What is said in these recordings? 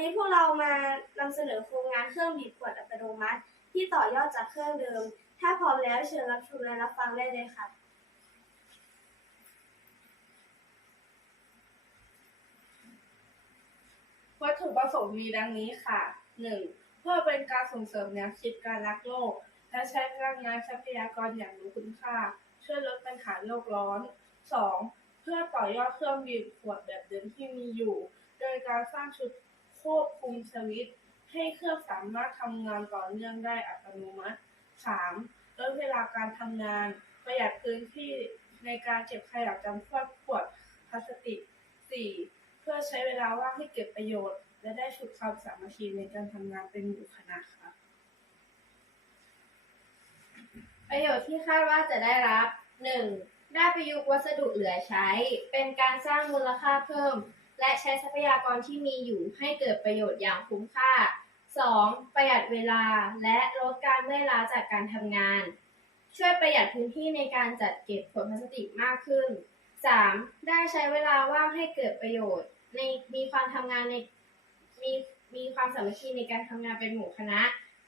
นี้พวกเรามานำเสนอโครงงานเครื่องบีบขวดอัตโนมัติ ที่ต่อยอดจากเครื่องเดิม ถ้าพร้อมแล้วเชิญรับชมและรับฟังได้เลยค่ะวัตถุประสงค์มีดังนี้ค่ะ 1. เพื่อเป็นการส่งเสริมแนวคิดการรักโลก และใช้พลังงานทรัพยากรอย่างรู้คุณค่า ช่วยลดปัญหาโลกร้อน 2. เพื่อต่อยอดเครื่องบีบขวดแบบเดิมที่มีอยู่ โดยการสร้างชุด ควบคุมสวิตช์ให้เครื่องสามารถทำงานต่อเนื่องได้อัตโนมัติ 3. ลดเวลาการทำงาน ประหยัดพื้นที่ในการเก็บขยะจำพวกขวดพลาสติก 4. เพื่อใช้เวลาว่างให้เกิดประโยชน์ และได้ฝึกความสามัคคีในการทำงานเป็นหมู่คณะค่ะ ประโยชน์ที่คาดว่าจะได้รับ 1. ได้ประยุกต์วัสดุเหลือใช้ เป็นการสร้างมูลค่าเพิ่ม และใช้ทรัพยากรที่มีอยู่ให้เกิดประโยชน์อย่างคุ้มค่า 2. ประหยัดเวลาและลดการเมื่อยล้าจากการทำงาน ช่วยประหยัดพื้นที่ในการจัดเก็บขวดพลาสติกมากขึ้น 3. ได้ใช้เวลาว่างให้เกิดประโยชน์ในมีความทำงานในมีมีความสามัคคีในการทำงานเป็นหมู่คณะ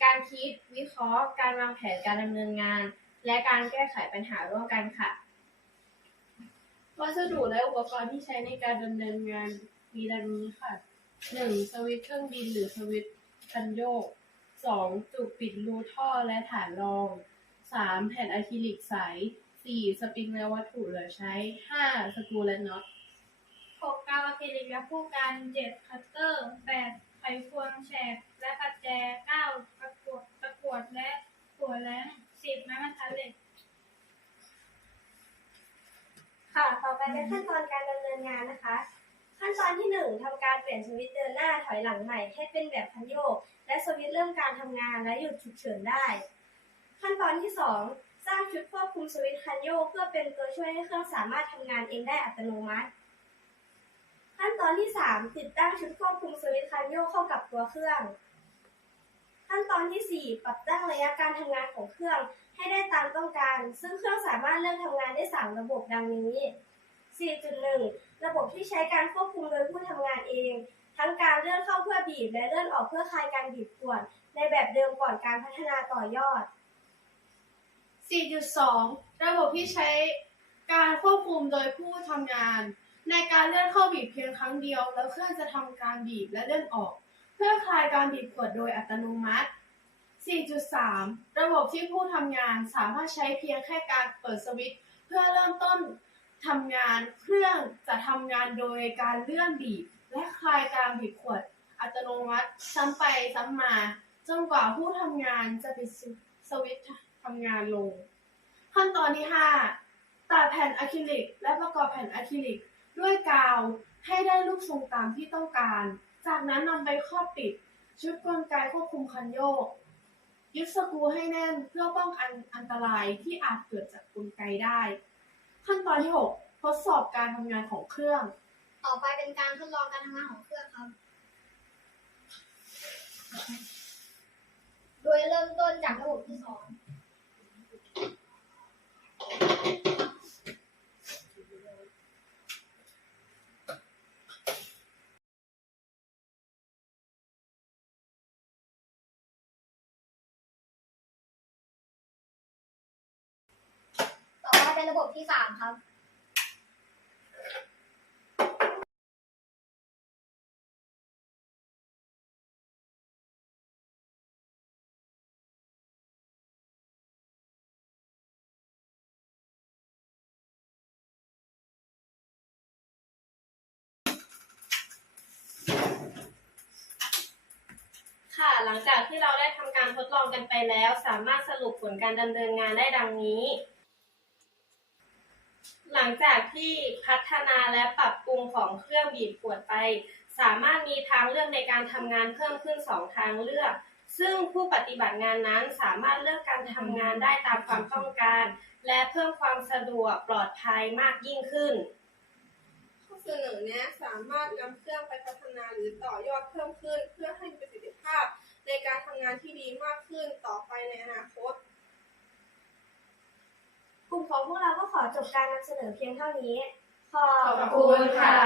การคิดวิเคราะห์ การวางแผนการดำเนินงาน และการแก้ไขปัญหาร่วมกันค่ะ วัสดุและอุปกรณ์ที่ใช้ในการดำเนินงานมีดังนี้ค่ะ 1. สวิตช์เครื่องบินหรือสวิตช์คันโยก 2. จุกปิดรูท่อและฐานรอง 3. แผ่นอะคริลิกใส 4. สปริงและวัตถุเหลือใช้ 5. สกรูและน็อตหกกาวอะคริลิกและคู่กันเจ็ดคัตเตอร์แปดไขควงแฉกและปัดแจเก้าตะกวดตะกวดและหัวแหลมสิบไม้บรรทัดเหล็ก ค่ะ ต่อไปเป็นขั้นตอนการดำเนินงานนะคะ ขั้นตอนที่ 1ทำการเปลี่ยนสวิตช์เดินหน้าถอยหลังใหม่ให้เป็นแบบคันโยก และสวิตช์เริ่มการทำงานและหยุดฉุกเฉินได้ ขั้นตอนที่ 2 สร้างชุดควบคุมสวิตช์คันโยก เพื่อเป็นตัวช่วยให้เครื่องสามารถทำงานเองได้อัตโนมัติ ขั้นตอนที่ 3 ติดตั้งชุดควบคุมสวิตช์คันโยกเข้ากับตัวเครื่อง ขั้นตอนที่ 4 ปรับตั้งระยะการทำงานของเครื่องให้ได้ตามต้องการ ซึ่งเครื่องสามารถเริ่มทำงานได้ 3 ระบบดังนี้ 4.1 ระบบที่ใช้การควบคุมโดยผู้ทำงานเอง ทั้งการเลื่อนเข้าเพื่อบีบ และเลื่อนออกเพื่อคลายการบีบขวดในแบบเดิมก่อนการพัฒนาต่อยอด 4.2 ระบบที่ใช้การควบคุมโดยผู้ทำงาน ในการเลื่อนเข้าบีบเพียงครั้งเดียว แล้วเครื่องจะทำการบีบและเลื่อนออก พื่อคลายการบีบขวดโดยอัตโนมัติ 4.3 ระบบที่ผู้ทำงานสามารถใช้เพียงแค่การเปิดสวิตช์เพื่อเริ่มต้นทำงานเครื่องจะทำงานโดยการเลื่อนบีบ และคลายการบีบขวดอัตโนมัติซ้ำไปซ้ำมาจนกว่าผู้ทำงานจะปิดสวิตช์ทำงานลง ขั้นตอนที่ 5ตัดแผ่นอะคริลิก และประกอบแผ่นอะคริลิก ด้วยกาวให้ได้รูปทรงตามที่ต้องการ จากนั้นนำไปครอบปิด ชุดกลไกควบคุมคันโยก ยึดสกรูให้แน่นเพื่อป้องกันอันตรายที่อาจเกิดจากกลไกได้ ขั้นตอนที่ 6 ทดสอบการทำงานของเครื่อง ต่อไปเป็นการทดลองการทำงานของเครื่องครับ โดยเริ่มต้นจากระบบที่สอง ต่อไปเป็น ระบบที่สามครับค่ะหลังจากที่เราได้ทำการทดลองกันไปแล้ว สามารถสรุปผลการดำเนินงานได้ดังนี้ หลังจากที่พัฒนาและปรับปรุงของเครื่องบีบขวดไป สามารถมีทางเลือกในการทำงานเพิ่มขึ้น 2 ทางเลือก ซึ่งผู้ปฏิบัติงานนั้นสามารถเลือกการทำงานได้ตามความต้องการ และเพิ่มความสะดวกปลอดภัยมากยิ่งขึ้นข้อเสนอแนะสามารถนำเครื่องไปพัฒนาหรือต่อยอดเพิ่มขึ้น เพื่อให้ประสิทธิภาพในการทำงานที่ดีมากขึ้นต่อไปในอนาคต กลุ่มของพวกเราก็ขอ จบการนำเสนอเพียงเท่านี้ ขอบคุณค่ะ